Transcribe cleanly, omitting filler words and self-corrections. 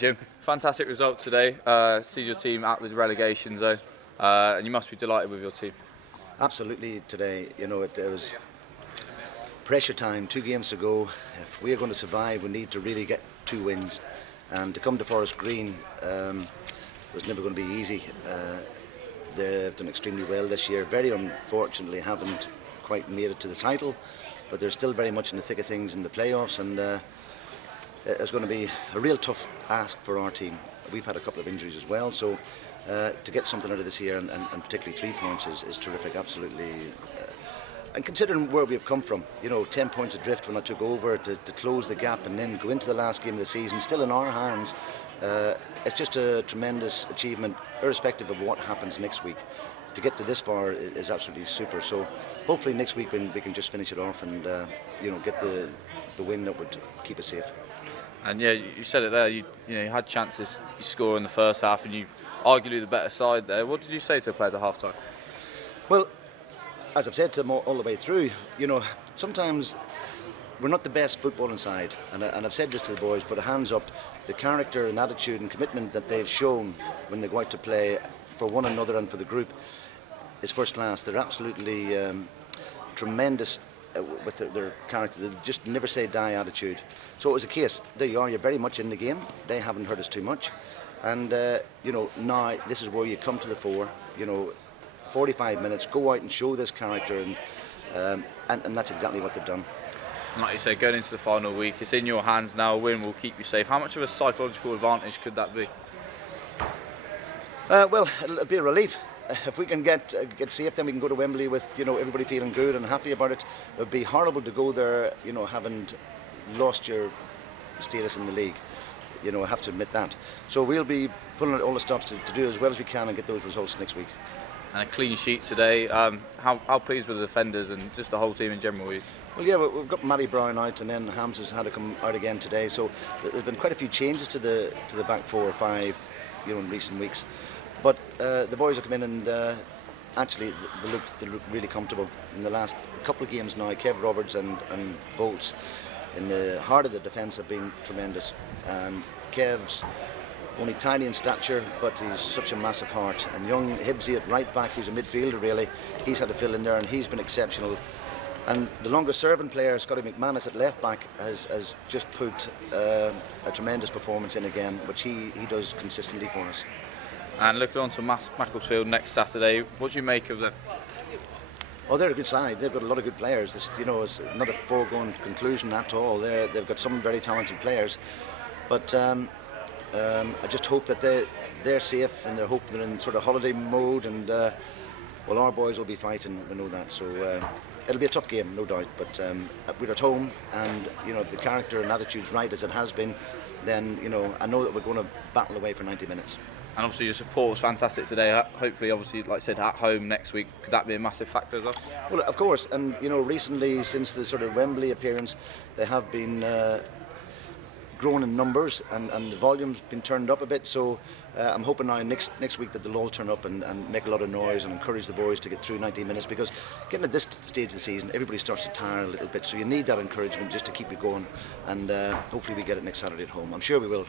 Jim, fantastic result today. Sees your team out with relegation zone, and you must be delighted with your team. Absolutely today. You know, it was pressure time, 2 games to go. If we're going to survive, we need to really get 2 wins. And to come to Forest Green was never going to be easy. They've done extremely well this year. Very unfortunately haven't quite made it to the title, but they're still very much in the thick of things in the playoffs, and it's going to be a real tough ask for our team. We've had a couple of injuries as well, so to get something out of this year, and particularly 3 points, is terrific, absolutely. And considering where we've come from, you know, 10 points adrift when I took over, to close the gap and then go into the last game of the season, still in our hands, it's just a tremendous achievement, irrespective of what happens next week. To get to this far is absolutely super. So hopefully next week we can just finish it off and you know, get the win that would keep us safe. And yeah, you said it there. You had chances. You score in the first half, and you arguably the better side there. What did you say to the players at half time? Well, as I've said to them all the way through, you know, sometimes we're not the best footballing side, and I've said this to the boys, but hands up, the character and attitude and commitment that they've shown when they go out to play for one another and for the group is first class. They're absolutely tremendous with their character. They just never say die attitude. So it was a case, there you are, you're very much in the game. They haven't hurt us too much, and you know, now this is where you come to the fore. You know, 45 minutes, go out and show this character, and that's exactly what they've done. And like you say, going into the final week, it's in your hands now. A win will keep you safe. How much of a psychological advantage could that be? Well, it'll be a relief. If we can get safe, then we can go to Wembley with, you know, everybody feeling good and happy about it. It would be horrible to go there, you know, having lost your status in the league. You know, I have to admit that. So we'll be pulling out all the stops to do as well as we can and get those results next week. And a clean sheet today. How pleased with the defenders and just the whole team in general were you? Well, yeah, we've got Matty Brown out, and then Hams has had to come out again today. So there's been quite a few changes to the back 4 or 5, you know, in recent weeks. But the boys have come in, and actually they look really comfortable. In the last couple of games now, Kev Roberts and Bolts in the heart of the defence have been tremendous. And Kev's only tiny in stature, but he's such a massive heart. And young Hibbsy at right back, who's a midfielder really, he's had to fill in there, and he's been exceptional. And the longest serving player, Scotty McManus at left back, has just put a tremendous performance in again, which he does consistently for us. And looking on to Macclesfield next Saturday, what do you make of them? Oh, they're a good side. They've got a lot of good players. This, you know, it's not a foregone conclusion at all. They've got some very talented players, but I just hope that they're safe, and I hope they're in sort of holiday mode, and well, our boys will be fighting. We know that. So it'll be a tough game, no doubt. But we're at home, and you know, if the character and attitude's right as it has been, then you know, I know that we're going to battle away for 90 minutes. And obviously your support was fantastic today. Hopefully, obviously, like I said, at home next week, could that be a massive factor as well? Well, of course. And you know, recently, since the sort of Wembley appearance, they have been grown in numbers, and the volume's been turned up a bit. So I'm hoping now next week that they'll all turn up and make a lot of noise and encourage the boys to get through 90 minutes, because getting at this stage of the season, everybody starts to tire a little bit. So you need that encouragement just to keep you going, and hopefully we get it next Saturday at home. I'm sure we will.